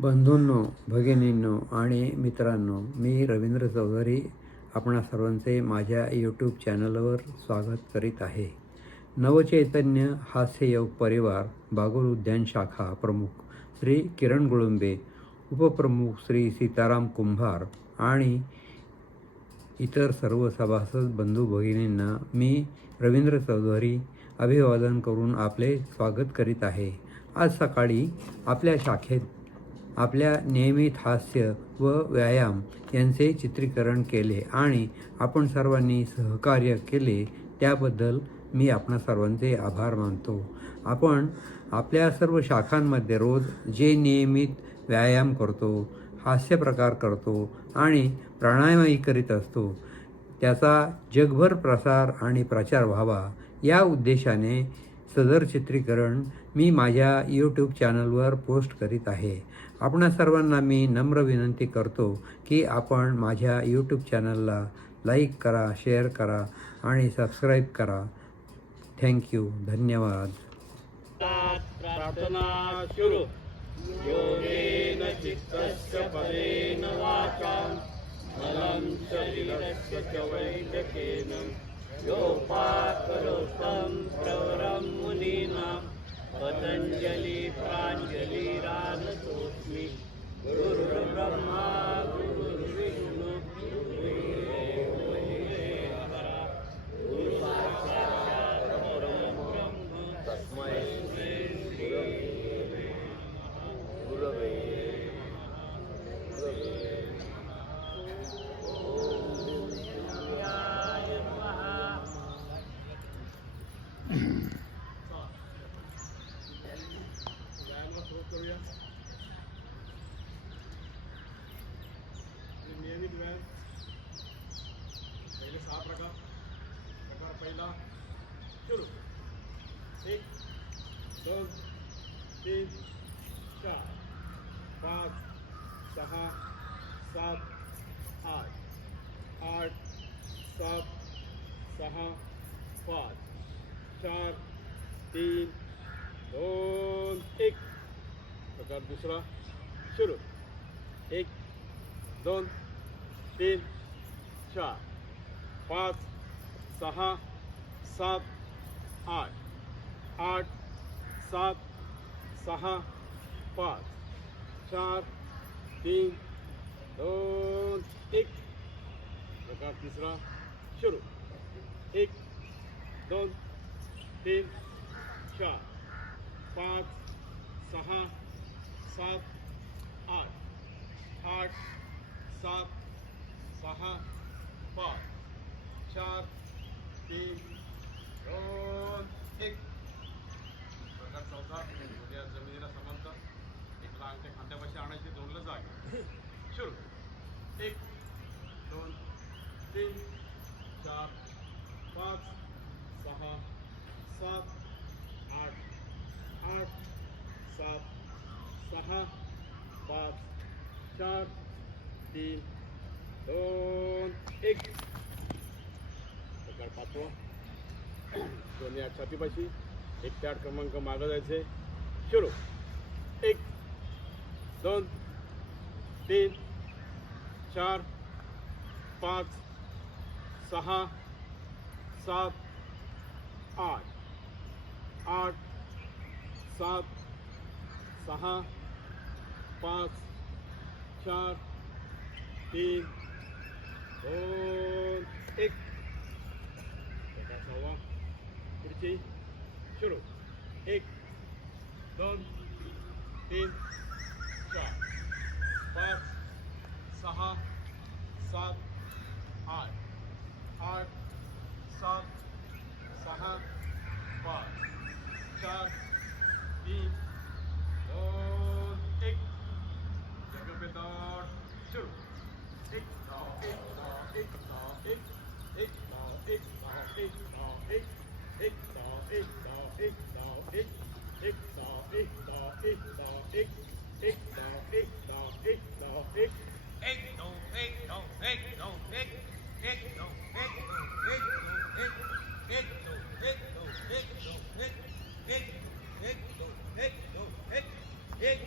बंधूंनो, भगिनींनो आणि मित्रांनो, मी रवींद्र चौधरी आपणा सर्वांचे माझ्या यूट्यूब चॅनलवर स्वागत करीत आहे. नवचैतन्य हास्ययोग परिवार बागुल उद्यान शाखा प्रमुख श्री किरण गुळुंबे, उपप्रमुख श्री सीताराम कुंभार आणि इतर सर्व सभासद बंधू भगिनींना मी रवींद्र चौधरी अभिवादन करून आपले स्वागत करीत आहे. आज सकाळी आपल्या शाखेत आपल्या नियमित हास्य व व्यायाम यांचे चित्रीकरण केले आणि आपण सर्वांनी सहकार्य केले त्याबद्दल मी आपणा सर्वांचे आभार मानतो. आपण आपल्या सर्व शाखांमध्ये रोज जे नियमित व्यायाम करतो, हास्य प्रकार करतो आणि प्राणायामही करीत असतो त्याचा जगभर प्रसार आणि प्रचार व्हावा या उद्देशाने सदर चित्रीकरण मी माझ्या यूट्यूब चॅनलवर पोस्ट करीत आहे. आपणा सर्वांना मी नम्र विनंती करतो की आपण माझ्या यूट्यूब चॅनलला लाईक करा, शेअर करा आणि सबस्क्राईब करा. थँक्यू. धन्यवाद. प्रार्थना सुरू. योगेन चित्तस्य पदेन वाचां मलं शरीरस्य च वैद्यकेन योपाकरोत्तं प्रवरं मुनीनां पतञ्जलि प्राञ्जलिरानतोऽस्मि. गुरुर्ब्रह्मा गुरुर्विष्णु गुरुर्देवो महेश्वरः. गुरु साक्षात् परब्रह्म तस्मै श्री गुरवे नियमित व्यायाम. पहिले 6 प्रकार. पहिला सुरू. 1 2 3 4 5 6 7 8 8 7 6 5 4 3 2 1. प्रकार दुसरा सुरू. 1 2 3 4 5 6 7 8 8 7 6 5 4 3 2 1. प्रकार तिसरा सुरू. 1 2 3 4 5 6 7 8 8 7 6 5 4 3 2 1. प्रकार चौथा. उद्या जमिनीला समांतर एकला अंगठे खांद्यापाशी आणायचे, दोनला जागे. सुरू. 1 2 3 4 5 6 7 8 8 7 6 5 4 3 2 1. प्रकार पाचवा. दोन्ही आठ छातीपाशी, एक ते 8 क्रमांक मागं जायचे. सुरू. 1 2 3 4 5 6 7 8 8 7 6 5 4 3 2 1. प्रकार सहावा. पुढची. सुरू. 1 2 3 4 5 6 7 8 8 7 6 5 4 3 2 1. जगपेताट. सुरू. 1 1 1 1 1 1 1 1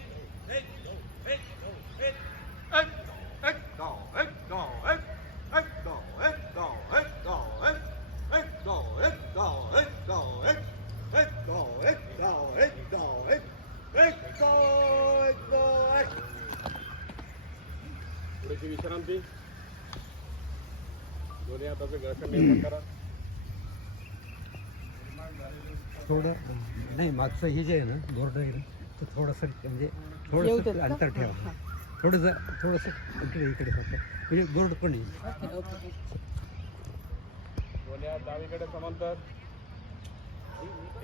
1 एक विनंती. दोन्ही हाताचं घर्षण निर्माण करा. थोडं नाही मागचं हे जे आहे ना बोर्ड आहे ना तर थोडंसं म्हणजे येऊ देत थोडंसं का? अंतर ठेवा. हां, थोडंसं इकडे फक्त म्हणजे बोर्ड पण येईल. Okay okay. दोन्ही हात डावीकडे समांतर.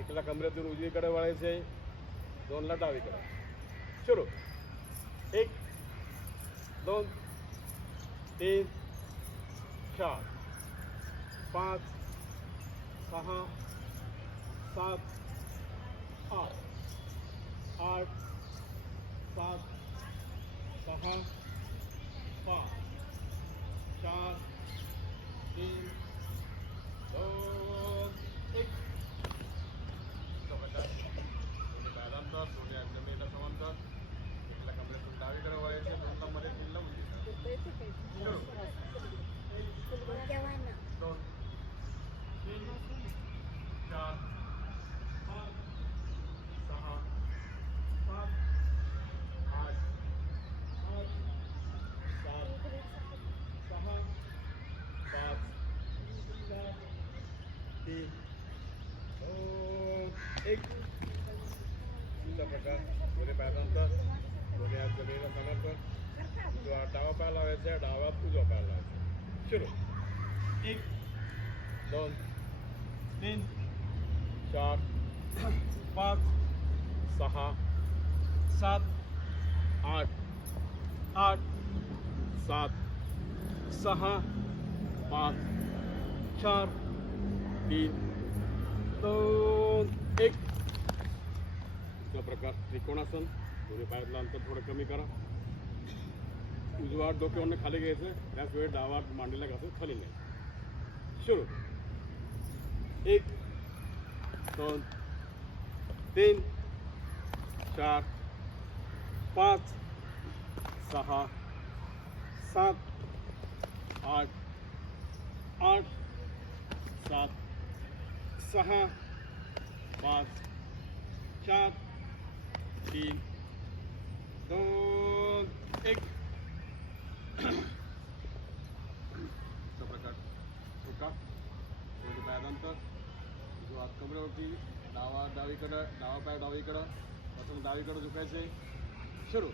एकला कमरेतून उजवीकडे वळायचे, दोनला डावीकडे. सुरू. 1 2 3 4 5 6 7 8 8 7 6 5 4 3 2 1. त्यानंतर दोन्ही जमिनीला समांतर. एकला कमरेतून डावीकडे वळायचे, दोनला मध्ये, तीनला उजवीकडे. सुरू. 2 3 4 5 6 7 8 8 7 6 5 4 3 2 1. तुमचा प्रकार दोन्ही पायानंतर दोन्ही हात जमिनीला समांतर. उजवा हात डावा पाय लावायचा, डावा हात उजवा पाय लावायचा. सुरू. 1 2 3 4 5 6 7 8 8 7 6 5 4 3 2 1. दुसरा प्रकार त्रिकोणासन. दोन्ही पायातलं अंतर थोडं कमी करा. उजवा हात डोक्यावरनं खाली घ्यायचं, त्याच वेळी डावा हात मांडीला घासून खाली नाही. सुरू. 1 2 3 4 5 6 7 8 8 7 6 5 4 3 2 1. अशा प्रकार एका दोन्ही पायानंतर जो हात कमरेवरती, डावीकडं, डावा पाय डावीकडं, प्रथम डावीकडं झुकायचे. सुरू.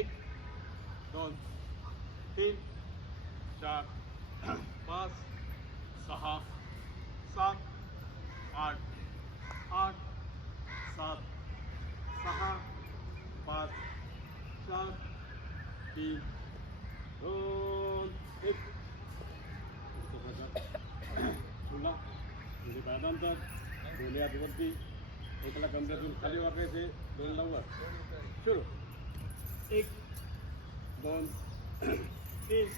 1 2 3 4 5 6 7 8 8 7 6 5 4 3 2 1. पुन्हा दोन्ही पायानंतर दोन्ही हात वरती, एकला कमरेतून खाली वाकायचे, दोनला वर. सुरू. 1 2 3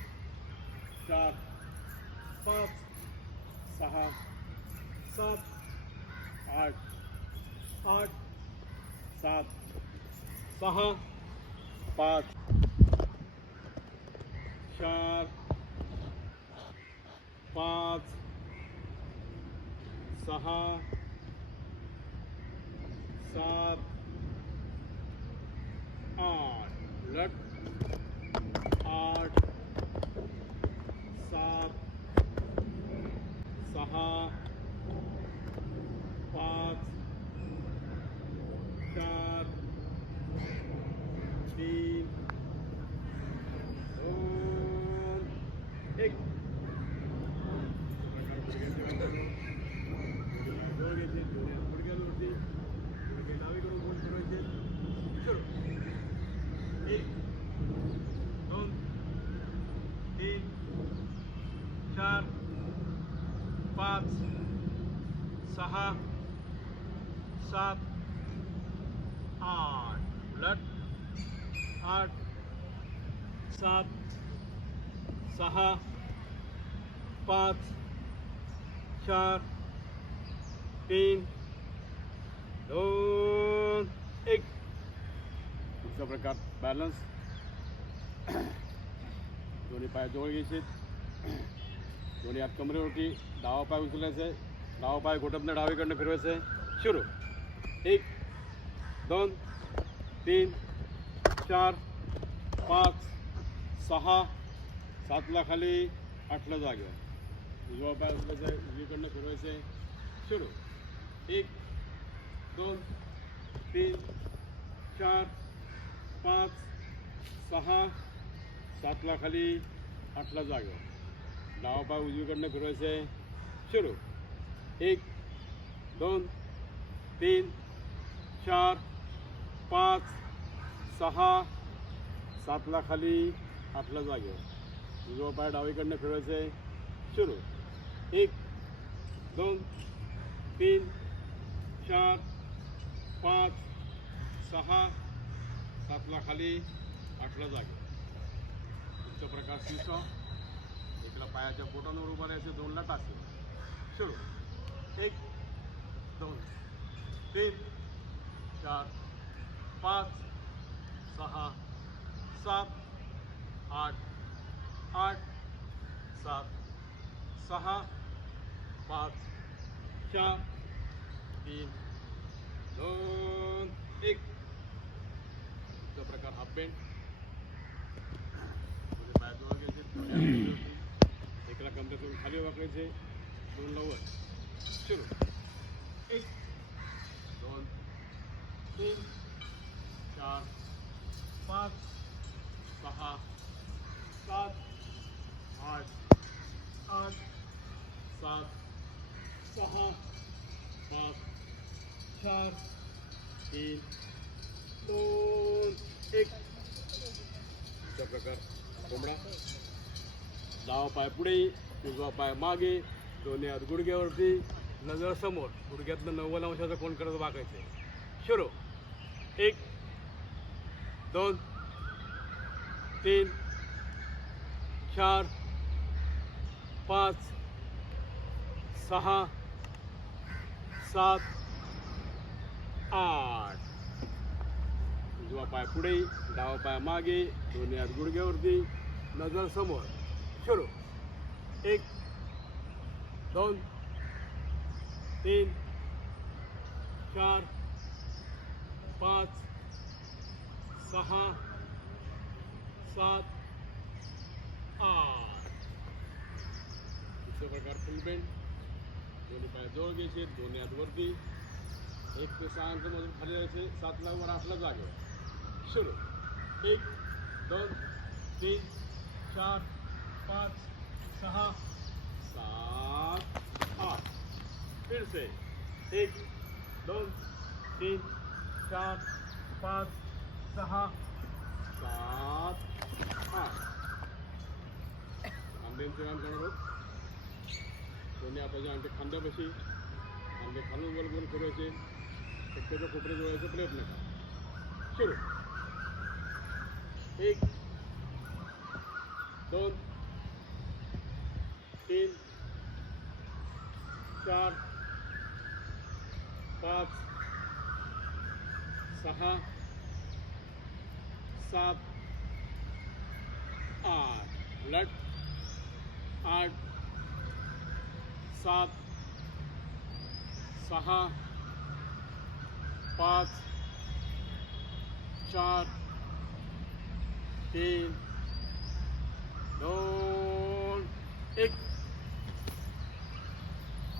4 5 6 7 8 8 7 6 5 4 5 6 7 8. उलट. 8 7 6 5 4 3 2 1. गुडघ्यांवरती गुडघे डावीकडून गोल फिरवायचे. सुरू. 1 2 3 4 5 6 7 8. उलट. 8 7 6 5 4 3 2 1. पुढचा प्रकार बॅलन्स. दोन्ही पाय जवळ घ्यायचे, दोन्ही हात कमरेवरती, डावा पाय उचलायचे, डावा पाय घोटपनं डावीकडनं फिरवायचे. सुरू. 1 2 3 4 5 6 7ला खाली 8ला जागेवर उजवा पाय उचलायचा आहे उजवीकडनं फिरवायचं आहे सुरू 1 2 3 4 5 6 7ला खाली 8ला जागेवर डावा पाय उजवीकडनं फिरवायचं आहे सुरू 1 2 3 4 5 6 7ला खाली 8ला जागेवर उजवा पाय डावीकडनं फिरवायचं आहे सुरू 1 2 3 4 5 6 7ला खाली 8ला जागेवर तुमचा प्रकार सीसॉ एकाला पायाच्या बोटांवर उभा राहायचं 2ला टाकतो सुरू 1 2 3 4 5 6 7 8 8 7 6 5 4 3 2 1 चा प्रकार हाफ बेंड पाय जवळ घ्यायचे एकला कमरेतून खाली वाकायचे 2ला वर सुरू 1 2 3 4 5 6 7 8 8 7 6 5 4 3 2 1 चा प्रकार कोंबडा डावा पाय पुढे उजवा पाय मागे दोन्ही हात गुडघ्यावरती नजर समोर गुडघ्यातलं 90 अंशाचा कोण करत वाकायचे सुरू 1 2 3 4 5 6 7 8 उजवा पाय पुढे डावा पाय मागे दोन्ही हात गुडघ्यावरती नजर समोर सुरू 1 2 3 4 5 6 7 8 दुसरा प्रकार फुल बेंड दोन्ही पाय जवळ घ्यायचे दोन्ही हात वरती 1 ते 6 अंतमधून खाली जायचे 7ला वर 8ला जागेवर सुरू 1 2 3 4 5 6 7 8 फिर से 1 2 3 4 5 6 7 8 खांद्यांचे काम करणार आहोत दोन्ही हाताचे अंगठे खांद्यापाशी खांदे खालून वर वर फिरवायचे शक्यतो कोपरे जोडायचा प्रयत्न करा सुरू 1 2 3 4 5 6 7 8 उलट 8 7 6 5 4 3 2 1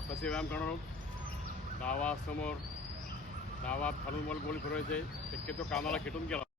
कसे व्यायाम करणार आहोत डावा समोर डावा खालून वर गोल फिरवायचे शक्यतो कानाला खेटून गेला